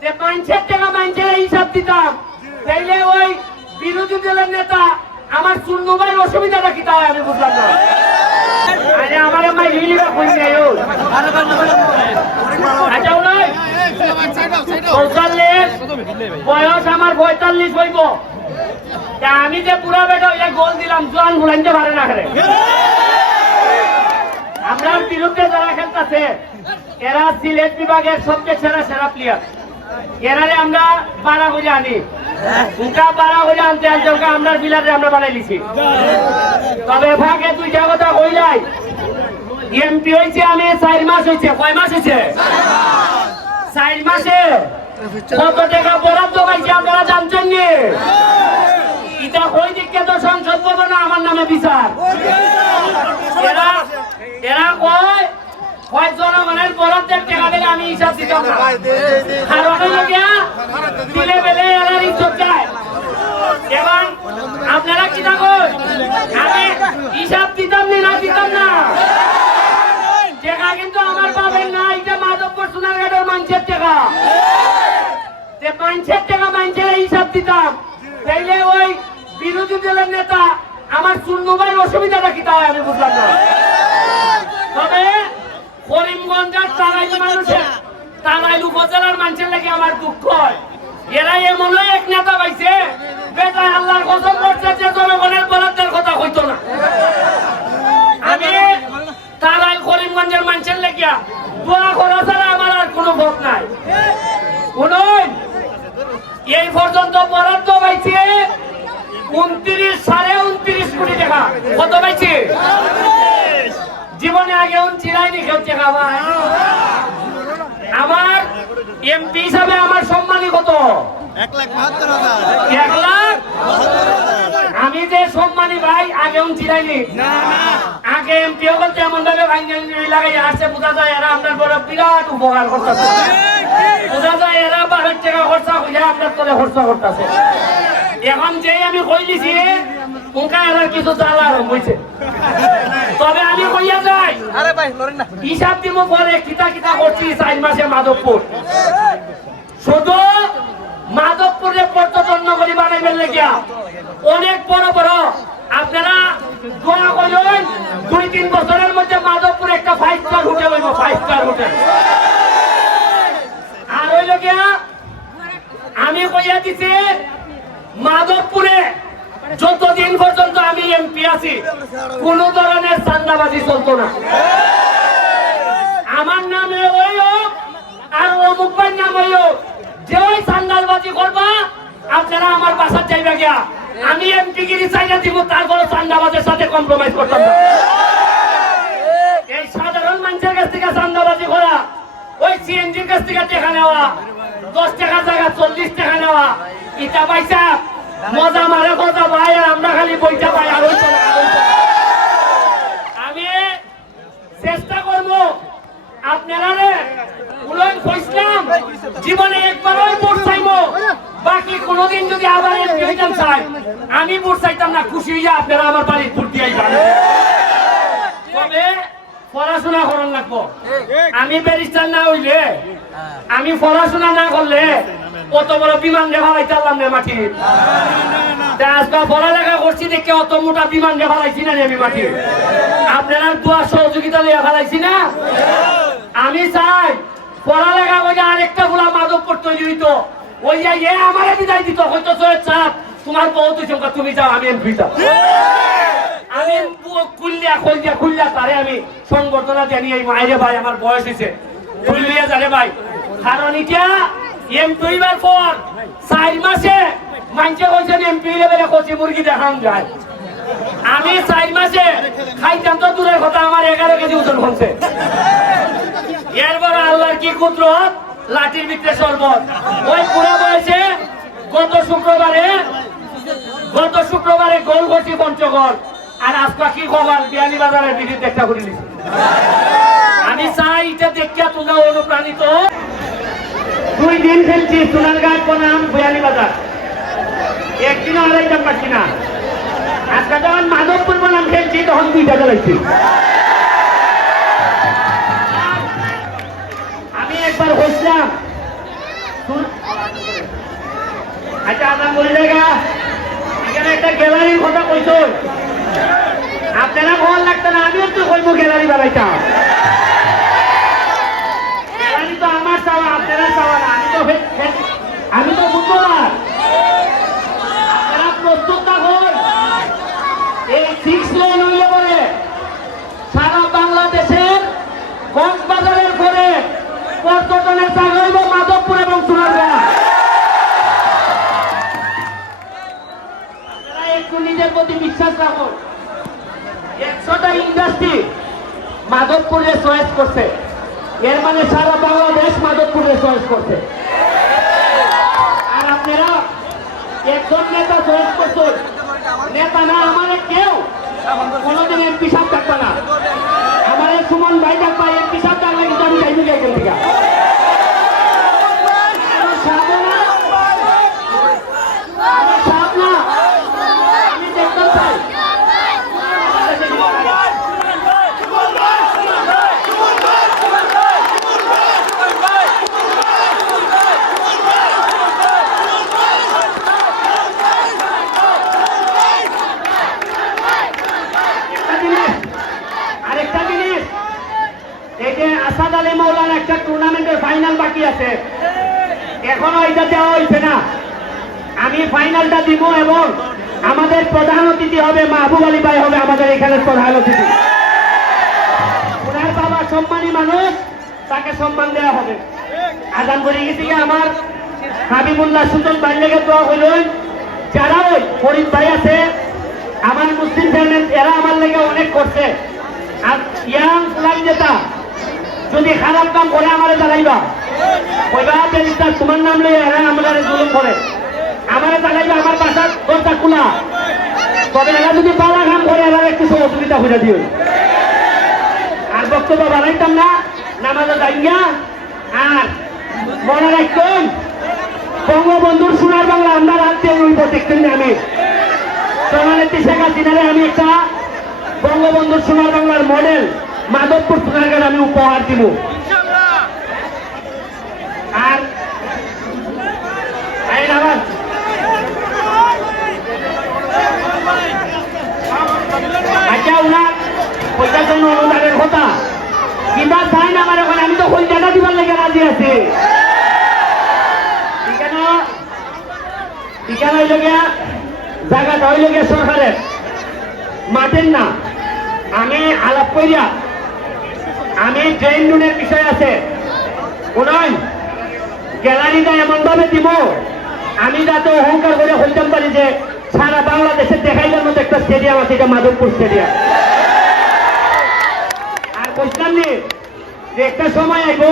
যে মানুষের টাকা মানুষের হিসাব দিতাম, তাইলে ওই বিরোধী দলের নেতা আমার শূন্য ভাইয়ের অসুবিধাটা কি তাই আমি বুঝলাম না। আচ্ছা আমি যে পুরা বেটা ওই গোল দিলাম, জোয়ান ঘুরাইতে পারে না আমরা বিরুদ্ধে যারা খেলতেছে, এরা সিলেট বিভাগের সবচেয়ে সেরা সেরা প্লেয়ার এরারে আমরা বাড়া করে আনি। উনকা বাড়া করে আনতে আনতে ওকে আমরা বিলারে আমরা বানাই লিছি তবে ভাগে দুইটা কথা কইলাই এমপি হয়েছে আমি চার মাস হয়েছে কয় মাস হয়েছে চার মাসে কত টাকা বরাদ্দ পাইছে আপনারা জানছেন নি? এটা কই দিকে তো সংসদ ভবন আমার নামে বিচার। এরা এরা কয়? কয় জনগণের বরাদ্দের টাকা দিলে আমি হিসাব দিতাম না। কারণ হলো গিয়া দিলে বেলে এবার আপনারা কি হিসাব দিতাম নি দিতাম না। টাকা কিন্তু আমার পাবেন না এটা মাধবপুর সোনারঘাটের মানুষের টাকা। যে মানুষের টাকা মানুষের হিসাব দিতাম। তাইলে ওই বিরোধী দলের নেতা আমার ভাইয়ের অসুবিধাটা কি তাই আমি বুঝলাম না। তবে করিমগঞ্জের তারাইল মানুষের তারাইল উপজেলার মানুষের লাগে আমার দুঃখ হয়। এরা এমনই এক নেতা পাইছে, বেটা আল্লাহর কসম করছে যে জনগণের বরাদ্দের কথা হইতো না। আমি তারাইল করিমগঞ্জের মানুষের লেগিয়া দোয়া করা ছাড়া আমার আর কোনো ভোট নাই। শুনুন, এই পর্যন্ত বরাদ্দ পাইছে উনত্রিশ সাড়ে উনত্রিশ কোটি টাকা কত পাইছে জীবনে আগে উন আমার এমপি হিসাবে আমার সম্মানী কত? এক লাখ বাহাত্তর হাজার। এক লাখ? আমি যে সম্মানী ভাই আগে চিরাইনি। আগে এমপি হল তেমন ভাবে লাগাই আসছে। বোঝা যায় এরা আপনার বড় বিরাট উপকার করতেছে। বোঝা যায় এরা বারোর টাকা খরচা হইয়া আপনার তোলে খরচা করতেছে। এখন যে আমি কই এরা কিছু জ্বালা আরম্ভ হইছে তবে আমি কইয়া যাই আরে ভাই লড়েন না। হিসাব দিব পরে কিতা কিতা করছি চার মাসে মাধবপুর। শুধু মাধবপুরে পর্যটন নগরী বানাইবেন লেগিয়া অনেক বড় বড় আপনারা দোয়া করলেন দুই তিন বছরের মধ্যে মাধবপুরে একটা ফাইভ স্টার হোটেল হইব ফাইভ স্টার হোটেল আর হইল গিয়া আমি কইয়া দিছি মাধবপুরে আছি কোন ধরনের চান্দাবাজি চলতো না। আমার নামে ওই হোক, আর অমুক নাম ওই হোক, যে ওই চান্দাবাজি করবা, আপনারা আমার বাসার যাইবা গিয়া। আমি এমপি গিরি চাইনা দিব তারপরে চান্দাবাজের সাথে কম্প্রোমাইজ করতাম না। এই সাধারণ মানুষের কাছ থেকে চান্দাবাজি করা, ওই সিএনজির কাছ থেকে টাকা নেওয়া, দশ টাকা জায়গা চল্লিশ টাকা নেওয়া, ইটা পয়সা, মজা মারে কথা ভাই আমরা খালি বইটা পাই আর ওই চলে, ওই চলে। আমি চেষ্টা করব আপনারা রে উলন কইসলাম জীবনে একবারই ভোট চাইব বাকি কোনোদিন যদি আবার এমপি হইতাম চাই আমি ভোট হইয়া আপনারা আমার বাড়ির ভোট দিয়ে তবে আমি ব্যারিস্টার না হইলে, আমি পড়াশোনা না করলে কত বড় বিমান পড়ালেখা করছি দেখে অত মোটা বিমান রেখা না আমি মাটি। আপনারা দোয়া সহযোগিতা লিয়ে ফেলাইছি না? আমি চাই পড়ালেখা করে আরেকটা গোলা মাদক তৈরি হইতো। ওই যে আমারে বিদায় দিত, হয়তো চাপ তোমার বহুত সংখ্যা তুমি যাও, আমি এমপি যাও আমি কুল্লিয়া খুললিয়া খুললিয়া তারে আমি সংবর্ধনা জানিয়ে মাইরে ভাই, আমার বয়স হয়েছে খুললিয়া জানে ভাই। কারণ এটা এমপি হইবার পর চার মাসে মানুষে কইছে এমপি লেভেলে কচি মুরগি দেখান যায়। আমি চার মাসে খাইতাম তো দূরের কথা, আমার এগারো কেজি ওজন হচ্ছে এরপর আল্লাহর কি কুদরত? লাঠির ভিতরে শরবত। ওই পুরা বয়সে গত শুক্রবারে গত শুক্রবারে গোল করছি পঞ্চগড়। আর আজকা কি খবর? বিয়ালি বাজারের বিরুদ্ধে একটা করে নিছি। আমি চাই এটা দেখিয়া তোমরা অনুপ্রাণিত দুই দিন খেলছি সোনারঘাট বনাম বিয়ালি বাজার। একদিন একদিনও হারাইতাম পারছি না। আজকে যখন মাধবপুর বনাম খেলছি, তখন দুইটা চালাইছি আমি একবার হইছিলাম আচ্ছা আদান বলি জায়গা। এখানে একটা গ্যালারির কথা কইছ আপনারা কল লাগতো না আমিও তো কইব গ্যালারি বানাইতাম গ্যালারি তো আমার চাওয়া আপনারা চাওয়া না আমি তো হে- হে- আমি তো বুঝব না আপনারা প্রস্তুত থাকুন এই সিক্স লেন হইলে পরে সারা বাংলাদেশের কক্সবাজারের পরে পর্যটনের জায়গা হইব মাধবপুর এবং সোনারগাঁ আপনারা একটু নিজের প্রতি বিশ্বাস রাখুন একশোটা ইন্ডাস্ট্রি মাধবপুরে চয়েস করছে। এর মানে সারা বাংলাদেশ মাদকপুরে চয়েস করছে। আর আপনারা একজন নেতা চয়েস করছেন নেতা না, আমার কেউ। কোনোদিন এমপি সাহেব থাকবে না। আমার সুমন ভাই থাকবে, এমপি সাহেব থাকলে কিন্তু আমি যাইনি এখান আমার সাহেব না আমার সাহেব না আমি দেখতে চাই একটা জিনিস আরেকটা জিনিস যে আসাদ আলী মৌলানা একটা টুর্নামেন্টের ফাইনাল বাকি আছে। এখনও এটা দেওয়া হয়েছে না। আমি ফাইনালটা দিব এবং আমাদের প্রধান অতিথি হবে, মাহবুব আলী ভাই হবে আমাদের এখানের প্রধান অতিথি। ওনার বাবা সম্মানী মানুষ, তাকে সম্মান দেওয়া হবে। আদান করে গেছি আমার? হাবিবুল্লাহ সুজন ভাই লেগে হইল যারা ওই ফরিদ ভাই আছে, আমার মুসলিম ফ্যামিলি এরা আমার লেগে অনেক করছে। আর ইয়াং ফুলাই যেটা যদি খারাপ কাম করে আমারে জ্বালাইবা। কইবা পেরিস্তার তোমার নাম লইয়া এরা আমাদের জুলুম করে। আমারে জ্বালাইবা, আমার বাসার দরজা খোলা। তবে এরা যদি পালা কাম করে, এরা একটু অসুবিধা হয়ে দিও। আর বক্তব্য বানাইতাম না, নামাজে যাইয়া আর মনে রাখতাম, বঙ্গবন্ধুর সোনার বাংলা আমরা রাজ্যে রইব দেখতেন আমি। সোনানেত্রী শেখ হাসিনারে আমি একটা বঙ্গবন্ধুর সোনার বাংলার মডেল মাধবপুর সোনারগাঁর আমি উপহার দিব। আর আচ্ছা উনার পয়সার জন্য অনুদানের কথা। কিংবা চাই না আমার এখন আমি তো জায়গা দিবার লেগে রাজি আছি। হইল জায়গাটা হইল গিয়া সরকারের। মাতেন না। আমি আলাপ করিয়া আমি ট্রেন লোনের বিষয় আছে। শুনুন গ্যালারিটা এমন ভাবে দিব, আমি যাতে অহংকার করে হইতাম পারি যে সারা বাংলাদেশের দেখাইবার মতো একটা স্টেডিয়াম আছে, এটা মাধবপুর স্টেডিয়াম আর নি যে একটা সময় আইব